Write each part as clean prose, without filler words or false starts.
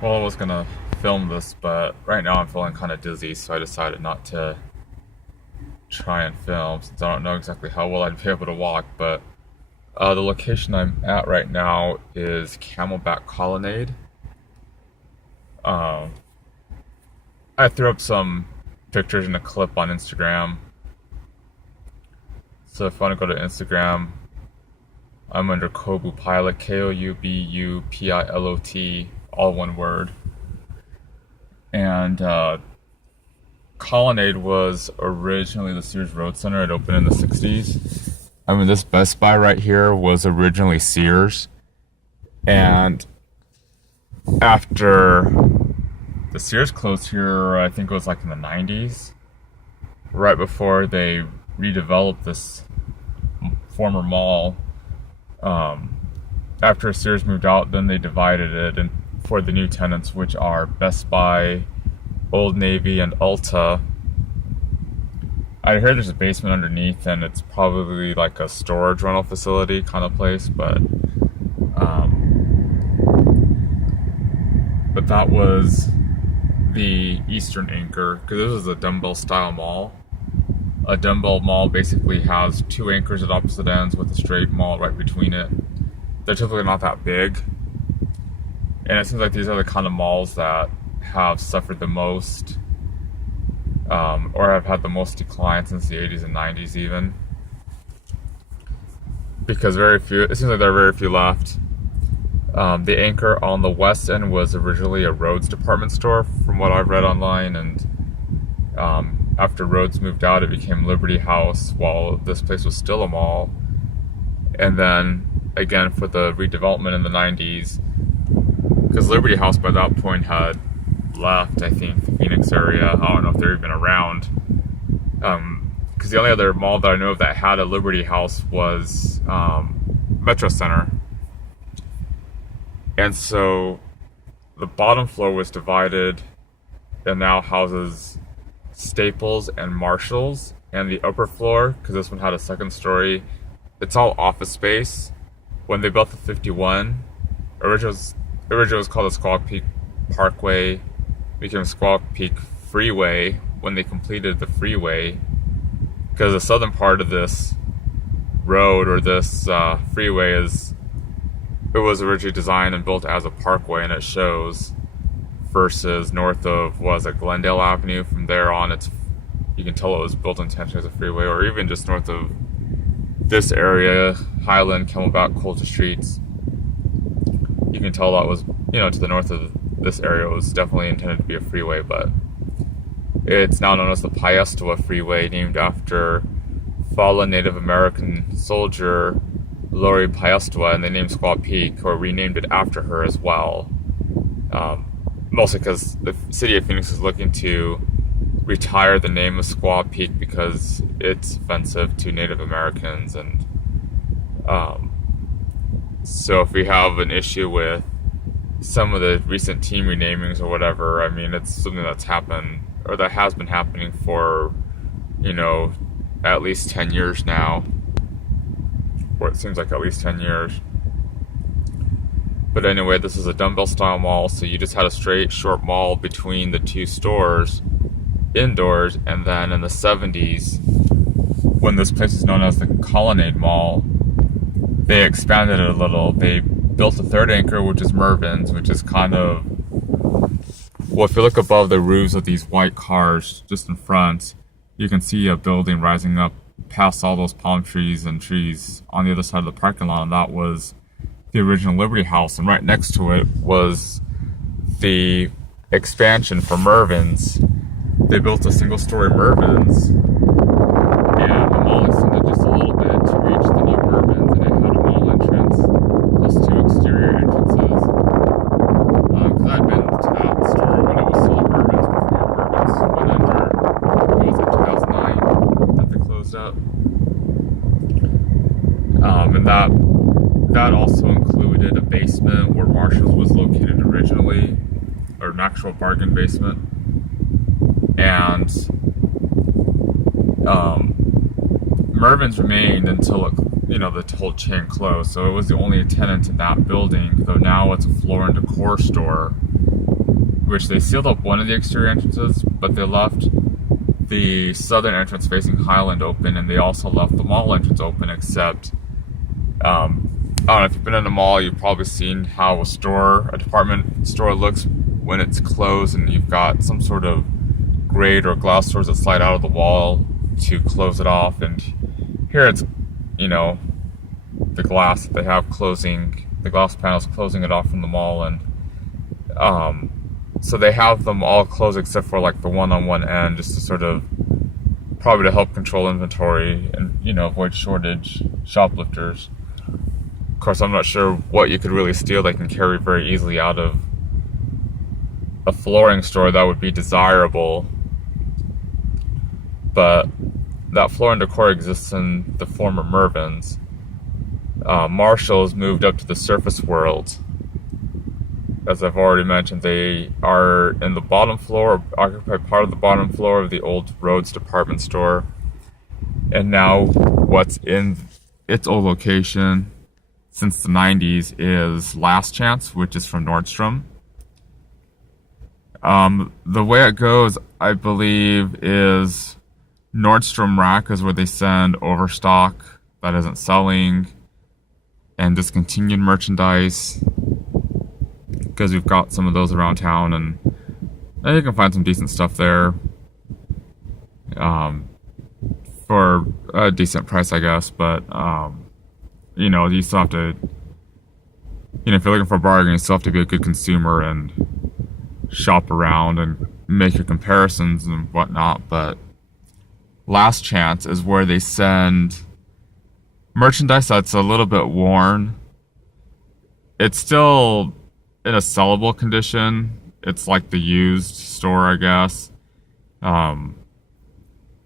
Well, I was gonna film this, but right now I'm feeling kind of dizzy, so I decided not to try and film since I don't know exactly how well I'd be able to walk. But the location I'm at right now is Camelback Colonnade. Um, I threw up some pictures and a clip on Instagram. So if you want to go to Instagram, I'm under KoubuPilot, KOUBUPILOT, all one word. And Colonnade was originally the Sears Road Center. It opened in the 60s. I mean, this Best Buy right here was originally Sears. And after the Sears closed here, I think it was like in the 90s, right before they redeveloped this former mall. After Sears moved out, then they divided it and for the new tenants, which are Best Buy, Old Navy, and Ulta. I heard there's a basement underneath, and it's probably like a storage rental facility kind of place. But that was the eastern anchor because this was a dumbbell style mall. A dumbbell mall basically has two anchors at opposite ends with a straight mall right between it. They're typically not that big, and it seems like these are the kind of malls that have suffered the most, or have had the most decline since the 80s and 90s even, because it seems like there are very few left. The anchor on the west end was originally a Rhodes department store from what I've read online, and after Rhodes moved out it became Liberty House while this place was still a mall. And then again for the redevelopment in the 90s, because Liberty House by that point had left, I think, the Phoenix area. I don't know if they're even around. Because the only other mall that I know of that had a Liberty House was Metro Center. And so the bottom floor was divided and now houses Staples and Marshalls. And the upper floor, because this one had a second story, it's all office space. When they built the 51, originally it was called the Squaw Peak Parkway, became Squaw Peak Freeway when they completed the freeway, because the southern part of this road or this freeway it was originally designed and built as a parkway, and it shows, versus north of was a Glendale Avenue. From there on, you can tell it was built intentionally as a freeway, or even just north of this area, Highland, Camelback, Coulter Streets. You can tell that was, to the north of this area, it was definitely intended to be a freeway, but it's now known as the Piestewa Freeway, named after fallen Native American soldier Lori Piestewa, and they named Squaw Peak, or renamed it after her as well. Mostly because the city of Phoenix is looking to retire the name of Squaw Peak because it's offensive to Native Americans, and so if we have an issue with some of the recent team renamings or whatever, I mean, it's something that's happened, or that has been happening for, at least 10 years now, or it seems like at least 10 years. But anyway, this is a dumbbell style mall, so you just had a straight short mall between the two stores indoors. And then in the 70s, when this place is known as the Colonnade Mall, they expanded it a little. They built a third anchor, which is Mervyn's, which is kind of, well, if you look above the roofs of these white cars just in front, you can see a building rising up past all those palm trees and trees on the other side of the parking lot, and that was the original Liberty House. And right next to it was the expansion for Mervyn's. They built a single-story Mervyn's, and the mall extended just a little bit to reach the new Mervyn's, and it had a mall entrance plus two exterior entrances. Because I'd been to that store when it was still a Mervyn's before Mervyn's went under. It was in 2009 that they closed up. And that also included a basement where Marshall's was located originally, or an actual bargain basement. And Mervyn's remained until the whole chain closed. So it was the only tenant in that building, though now it's a floor and decor store. which they sealed up one of the exterior entrances, but they left the southern entrance facing Highland open, and they also left the mall entrance open, except I don't know if you've been in a mall, you've probably seen how a department store looks when it's closed, and you've got some sort of grate or glass doors that slide out of the wall to close it off. And here it's, the glass that they have closing, the glass panels closing it off from the mall, and so they have them all closed except for like the one on one end, just to sort of probably to help control inventory and avoid shortage shoplifters. Of course, I'm not sure what you could really steal they can carry very easily out of a flooring store that would be desirable, but that floor and decor exists in the former Mervyn's. Marshall's moved up to the surface world. As I've already mentioned, they are in the bottom floor, occupy part of the bottom floor of the old Rhodes department store. And now what's in its old location since the 90s is Last Chance, which is from Nordstrom. The way it goes, I believe, is Nordstrom Rack is where they send overstock that isn't selling and discontinued merchandise, because we've got some of those around town, and you can find some decent stuff there for a decent price, I guess. But you still have to, if you're looking for a bargain, you still have to be a good consumer and shop around and make your comparisons and whatnot. But Last Chance is where they send merchandise that's a little bit worn. It's still in a sellable condition. It's like the used store, I guess.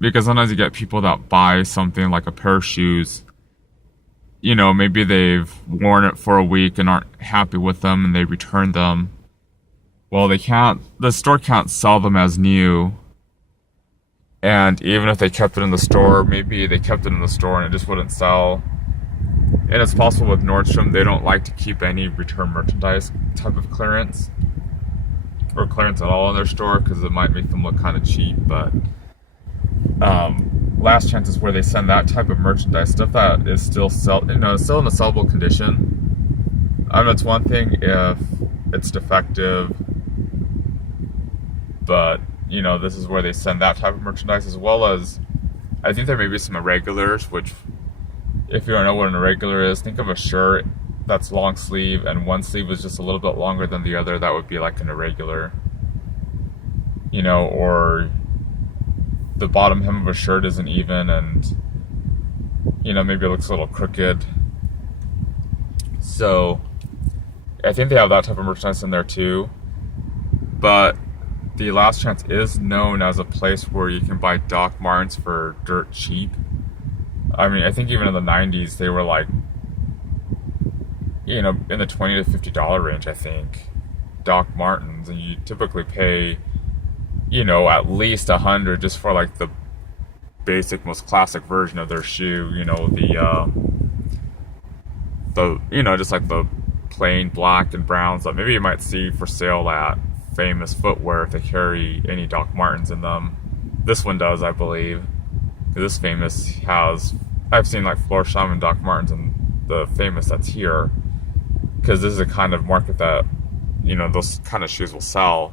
Because sometimes you get people that buy something like a pair of shoes. Maybe they've worn it for a week and aren't happy with them, and they return them. Well, the store can't sell them as new. And even if they kept it in the store, maybe they kept it in the store and it just wouldn't sell. And it's possible with Nordstrom, they don't like to keep any return merchandise type of clearance, or clearance at all in their store, because it might make them look kind of cheap. But Last Chance is where they send that type of merchandise, stuff that is still still in a sellable condition. It's one thing if it's defective, but this is where they send that type of merchandise, as well as I think there may be some irregulars, which, if you don't know what an irregular is, think of a shirt that's long sleeve and one sleeve is just a little bit longer than the other. That would be like an irregular. Or the bottom hem of a shirt isn't even, and maybe it looks a little crooked. So I think they have that type of merchandise in there too. But the Last Chance is known as a place where you can buy Doc Martens for dirt cheap. I think even in the 90s, they were like, in the $20 to $50 range, I think, Doc Martens. And you typically pay, at least $100 just for like the basic, most classic version of their shoe, just like the plain black and browns that maybe you might see for sale at Famous Footwear if they carry any Doc Martens in them. This one does, I believe. This Famous has, I've seen like Florsheim and Doc Martens in the Famous that's here, because this is a kind of market that those kind of shoes will sell.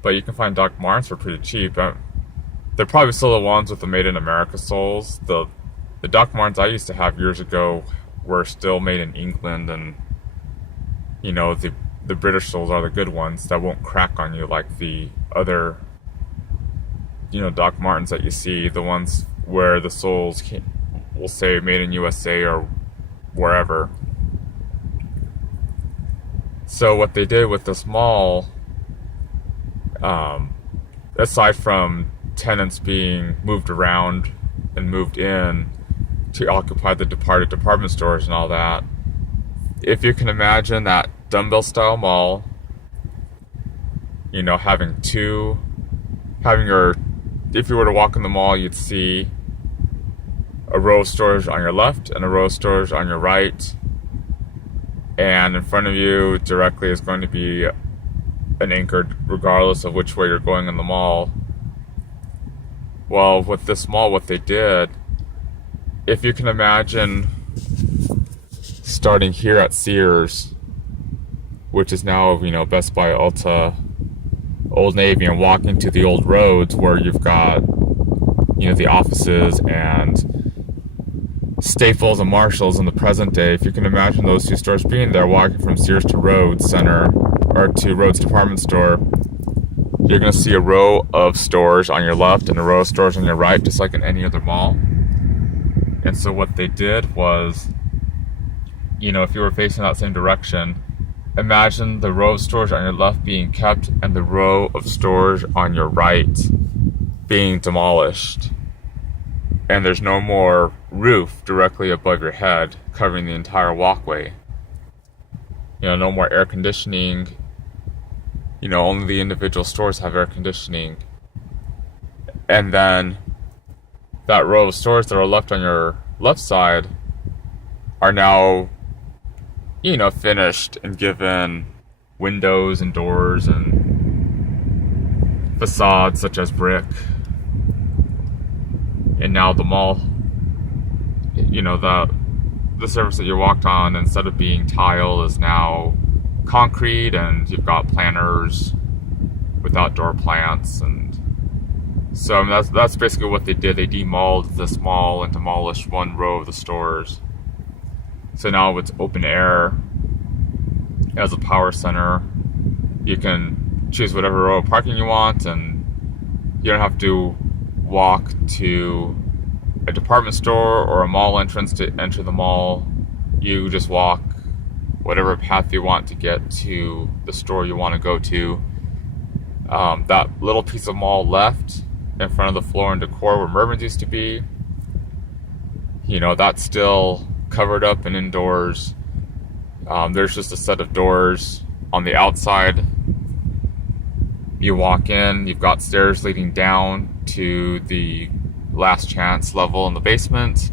But you can find Doc Martens for pretty cheap. They're probably still the ones with the Made in America soles. The Doc Martens I used to have years ago were still made in England, and the British soles are the good ones that won't crack on you like the other, Doc Martens that you see, the ones where the soles will say made in USA or wherever. So what they did with this mall, aside from tenants being moved around and moved in to occupy the departed department stores and all that, if you can imagine that dumbbell style mall, if you were to walk in the mall, you'd see a row of stores on your left and a row of stores on your right, and in front of you directly is going to be and anchored regardless of which way you're going in the mall. Well, with this mall, what they did, if you can imagine starting here at Sears, which is now, Best Buy, Ulta, Old Navy, and walking to the old roads where you've got, the offices and Staples and Marshalls in the present day. If you can imagine those two stores being there, walking from Sears to Rhodes Center, or to Rhodes Department Store, you're going to see a row of stores on your left and a row of stores on your right, just like in any other mall. And so what they did was, if you were facing that same direction, imagine the row of stores on your left being kept and the row of stores on your right being demolished. And there's no more roof directly above your head covering the entire walkway. No more air conditioning. Only the individual stores have air conditioning. And then that row of stores that are left on your left side are now, finished and given windows and doors and facades such as brick. And now the mall, the surface that you walked on, instead of being tile, is now concrete, and you've got planters with outdoor plants. And so that's basically what they did. They demalled this mall and demolished one row of the stores. So now it's open air as a power center. You can choose whatever row of parking you want, and you don't have to walk to a department store or a mall entrance to enter the mall. You just walk whatever path you want to get to the store you want to go to. That little piece of mall left in front of the Floor and Decor where Mervyn's used to be, that's still covered up and indoors. There's just a set of doors on the outside. You walk in, you've got stairs leading down to the last chance level in the basement.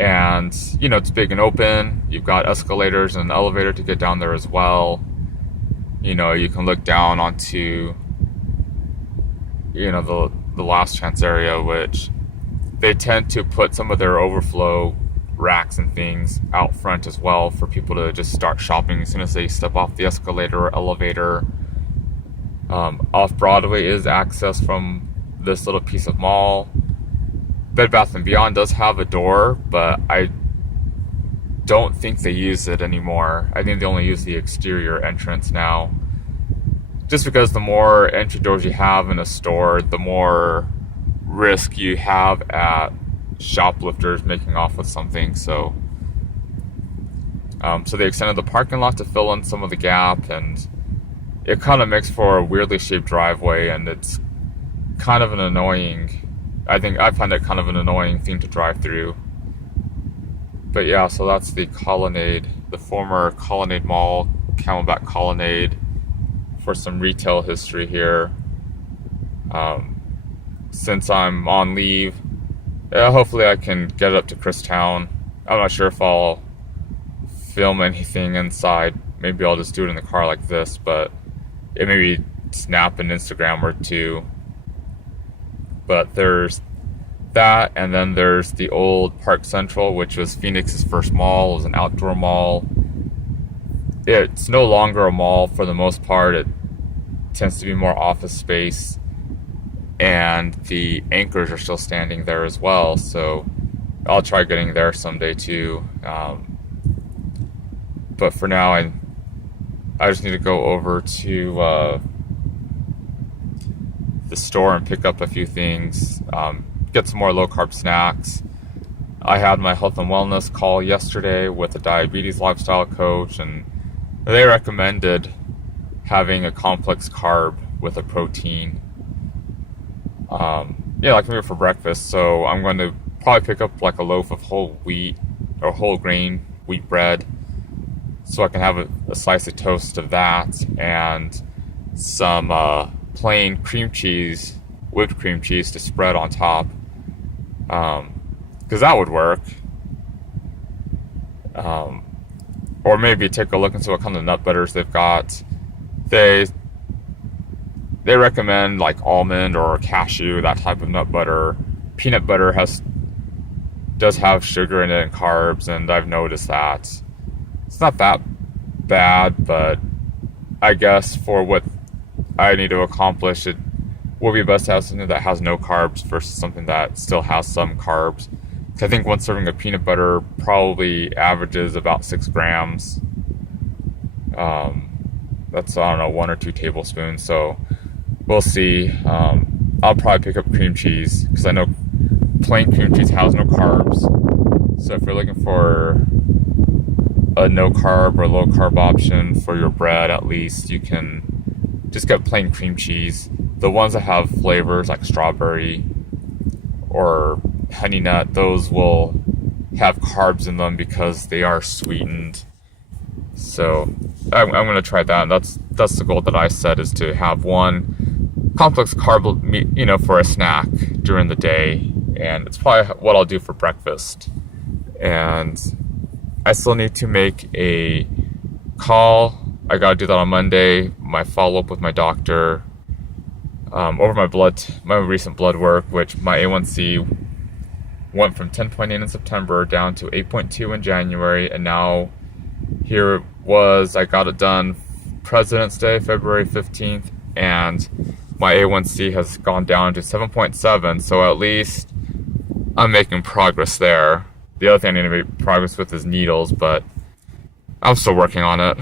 And, it's big and open. You've got escalators and an elevator to get down there as well. You can look down onto, the last chance area, which they tend to put some of their overflow racks and things out front as well for people to just start shopping as soon as they step off the escalator or elevator. Off Broadway is access from this little piece of mall. Bed Bath & Beyond does have a door, but I don't think they use it anymore. I think they only use the exterior entrance now. Just because the more entry doors you have in a store, the more risk you have at shoplifters making off with something. So they extended the parking lot to fill in some of the gap, and it kind of makes for a weirdly shaped driveway, and it's kind of an annoying, I find it kind of an annoying thing to drive through. But yeah, so that's the Colonnade, the former Colonnade Mall, Camelback Colonnade, for some retail history here. Since I'm on leave, hopefully I can get up to Christown. I'm not sure if I'll film anything inside. Maybe I'll just do it in the car like this, but it maybe snap an Instagram or two. But there's that, and then there's the old Park Central, which was Phoenix's first mall. It was an outdoor mall. It's no longer a mall for the most part. It tends to be more office space, and the anchors are still standing there as well, so I'll try getting there someday too. But for now, I just need to go over to the store and pick up a few things, get some more low-carb snacks. I had my health and wellness call yesterday with a diabetes lifestyle coach, and they recommended having a complex carb with a protein. Like maybe for breakfast. So I'm going to probably pick up like a loaf of whole wheat or whole grain wheat bread, so I can have a slice of toast of that and some plain cream cheese, whipped cream cheese to spread on top, because that would work. or maybe take a look into what kind of nut butters they've got. They recommend like almond or cashew, that type of nut butter. Peanut butter does have sugar in it and carbs, and I've noticed that. It's not that bad, but I guess for what I need to accomplish, it will be best to have something that has no carbs versus something that still has some carbs. I think one serving of peanut butter probably averages about 6 grams. That's, I don't know, 1 or 2 tablespoons. So we'll see. I'll probably pick up cream cheese because I know plain cream cheese has no carbs. So if you're looking for a no carb or low carb option for your bread, at least you can just get plain cream cheese. The ones that have flavors like strawberry or honey nut, those will have carbs in them because they are sweetened. So I'm going to try that. And that's the goal that I set, is to have one complex carb meat, for a snack during the day. And it's probably what I'll do for breakfast. And I still need to make a call. I got to do that on Monday. My follow-up with my doctor over my recent blood work, which my A1C went from 10.8 in September down to 8.2 in January, and now here it was. I got it done President's Day, February 15th, and my A1C has gone down to 7.7, so at least I'm making progress there. The other thing I need to make progress with is needles, but I'm still working on it.